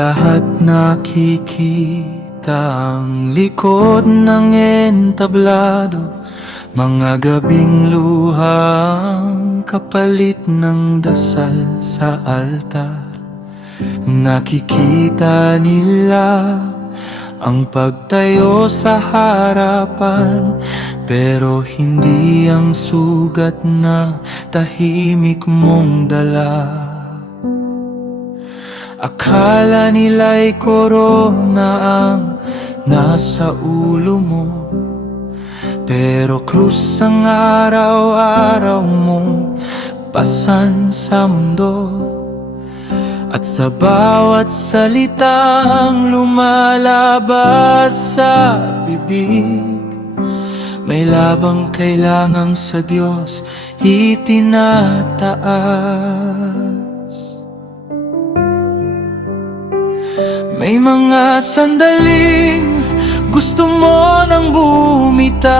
lahat nakikita ang likod ng entablado, mga gabing luhang kapalit ng dasal sa altar. Nakikita nila ang pagtayo sa harapan, pero hindi ang sugat na tahimik mong dala. Akala nila'y korona ang nasa ulo mo, pero krus ang araw-araw mong pasan sa mundo. At sa bawat salitang lumalabas sa bibig, may labang kailangang sa Diyos itinataas. May mga sandaling gusto mo nang bumitaw,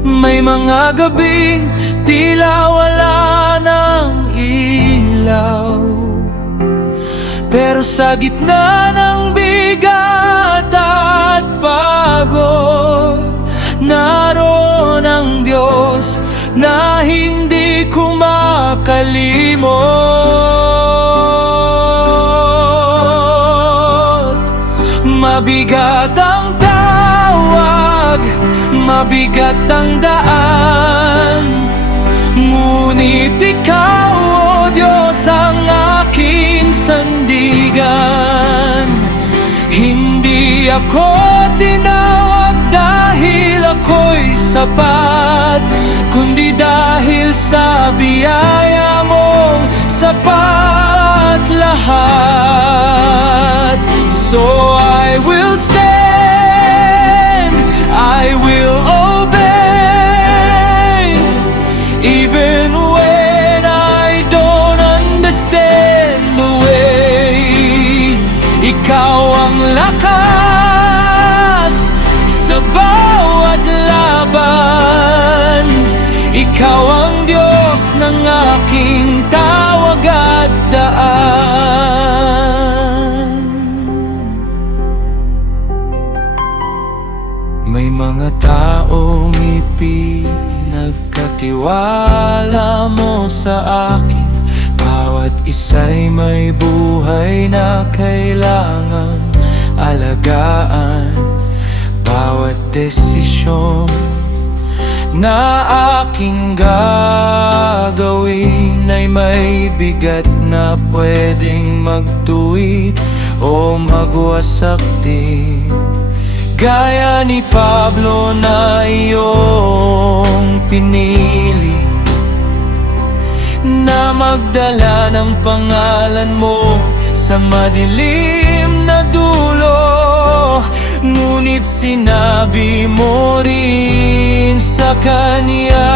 may mga gabing tila wala ng ilaw. Pero sa gitna ng bigat at pagod, naroon ang Diyos na hindi kumakalimot. Mabigat ang tawag, mabigat ang daan, ngunit Ikaw, O Diyos, ang aking sandigan. Hindi ako tinawag dahil ako'y sapat, kundi dahil sa biyaya mong sapat lahat. So I will stand, I will obey, even when I don't understand the way. Ikaw ang lakas sa bawat laban, Ikaw ang Diyos ng aking tawag at daan. May mga taong ipinagkatiwala mo sa akin, bawat isa'y may buhay na kailangang alagaan. Bawat desisyon na aking gagawin ay may bigat na pwedeng magtuwid o magwasak din. Gaya ni Pablo na iyong pinili na magdala ng pangalan mo sa madilim na dulo, ngunit sinabi mo rin sa kanya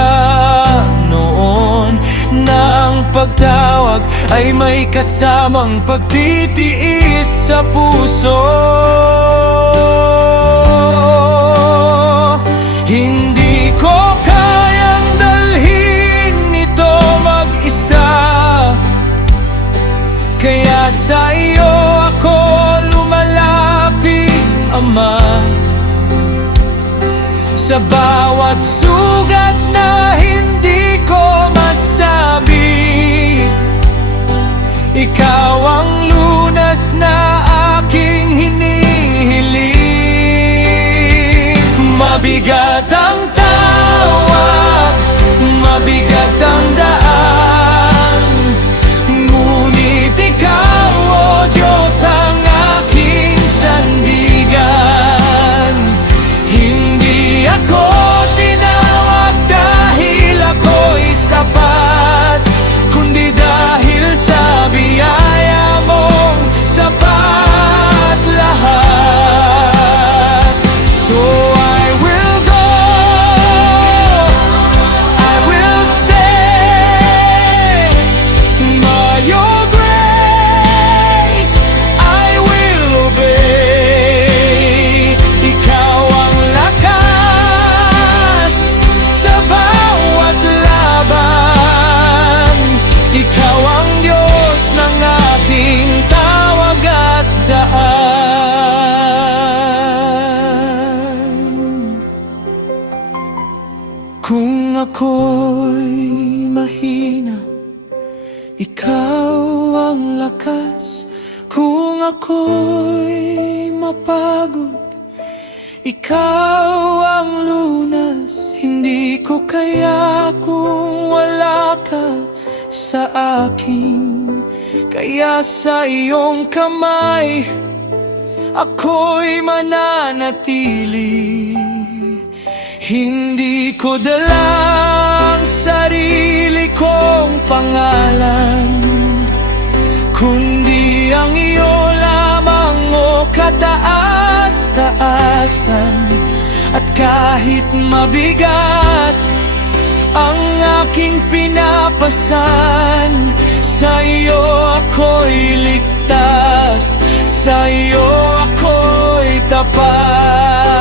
noon na ang pagtawag ay may kasamang pagtitiis sa puso. Hindi ko kayang dalhin ito mag-isa, kaya sa iyo ako lumalapit, Ama. Sa bawat sugat na hindi ko masabi, Ikaw ang lunas na aking hinihiling. Mabigat ang tawag, mabigat ang daan, ngunit Ikaw, O Diyos, ang aking sandigan. Hindi ako tinawag Kung ako'y mapagod, ikaw ang lunas. Hindi ko kaya kung wala ka sa akin. Kaya sa iyong kamay ako'y mananatili. Hindi ko dalang sarili kong pangalan, kundi ang iyo lamang, o kataas-taasan. At kahit mabigat ang aking pinapasan, sa iyo ako'y ligtas, sa iyo ako'y tapat.